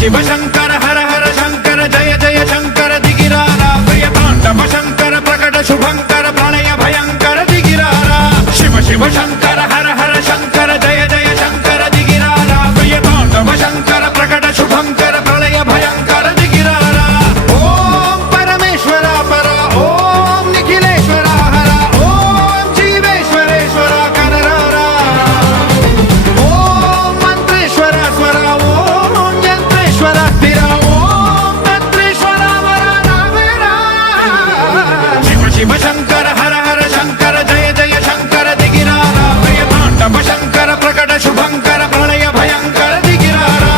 शिव शंकर हर हर शंकर जय जय शंकर दिगिरारा प्रियतांडव शंकर प्रकट शुभंकर प्रणय भयंकर दिगिरारा शिव शिव शंकर हर हर शंकर जय जय शंकर दिगिरारा प्रियतांडव शंकर प्रकट शुभंकर प्रणय भयंकर दिगिरारा ओम परमेश्वर पर ओम निखिलेश्वर हर ओम जीवेश्वरेश्वर कररारा ओम मंत्रेश्वर स्वर ओम यंत्रेश्वर स्थिर ओम तंत्रेश्वर वरदावेरा शिव शिव शंकर हर हर शंकर जय जय शंकर दिगिरारा प्रियतांडव शंकर प्रकट शुभंकर प्रणय भयंकर दिगिरारा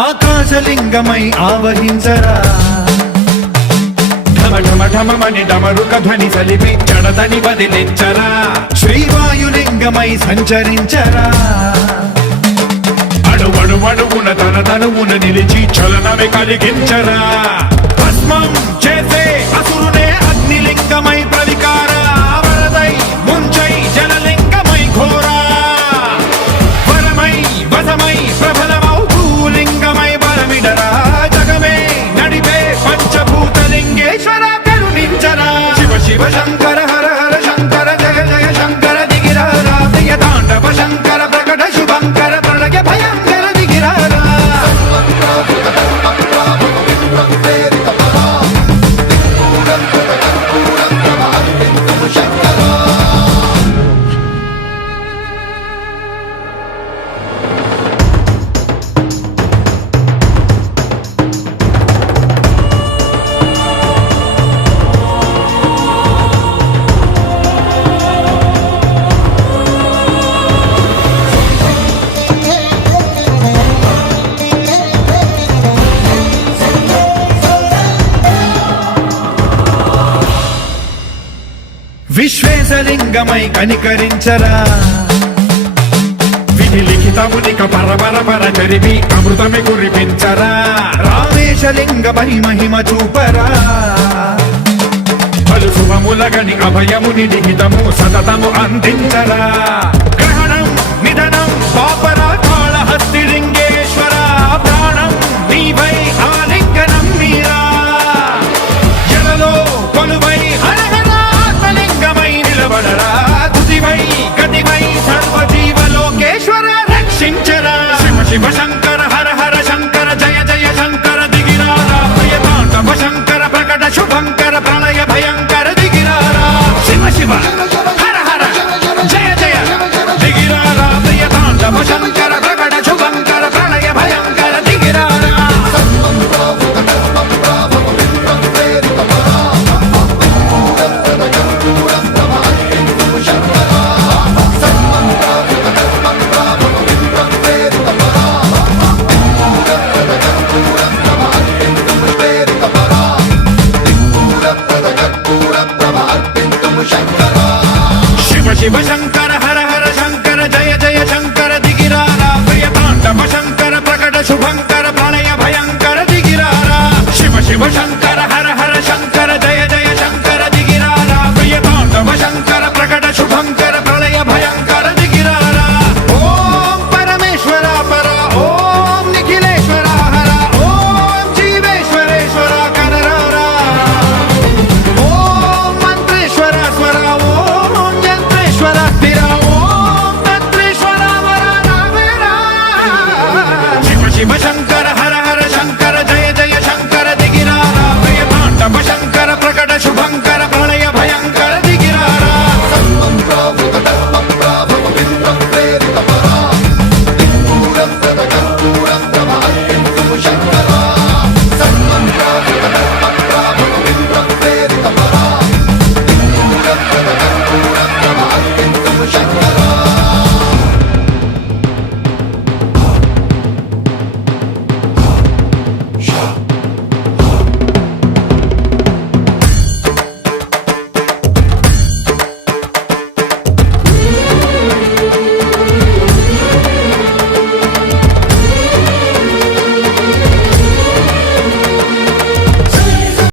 ఆకాశలింగమై ఆవహించరా ఢమ ఢమ ఢమమని డమరుక ధ్వని సలిపి జడదని వదిలించరా శ్రీవాయులింగమై సంచరించరా అణువణువున తన తనువున నిలిచి చలనమే కలిగించరా భస్మం చేసే అసురునే అగ్నిలింగమై ప్రవికార వరదై ముంచై జలలింగమై ఘోరా వరమై వసమై ప్రబలమౌ భూలింగమై బలమిడరా జగమే నడిపే పంచభూతలింగేశ్వర కరుణించరా శివ శివ శంకర హర హర శంకర జయ జయ శంకర దిగిరారా ప్రియతాండవ శంకర ప్రకట శుభంకర ప్రణయ భయంకర దిగిరారా విశ్వేశలింగమై కనికరించరా విధి లిఖితమునిక పరపర పర చరివి అమృతమి కురిపించరా రామేశలింగమై మహిమ చూపరా పలు శుభములగని అభయముని లిఖితము సతతము అందించరా గ్రహణం నిధనం పాపర కాళహస్తి లింగేశ్వర ప్రాణం నీవై ఆలింగనం మీరా జలలో కొలువై నిలబడరా తుదివై గతివై సర్వజీవలోకేశ్వర రక్షించరా శివ శివ శంకర హర హర శంకర జయ జయ శంకర దిగిరారా ప్రియతాండవ శంకర ప్రకట శుభంకర ప్రణయ భయంకర దిగిరారా శివ శివ హర హర జయ జయ దిగిరారా ప్రియతాండవ శంకర ప్రకట శుభంకర ప్రణయ భయంకర దిగిరారా శివ శంకర హర హర శంకర జయ జయ శంకర దిగిరారా ప్రియతాండవ శంకర ప్రకట శుభంకర ప్రణయ భయంకర దిగిరారా శివ శివ శంకర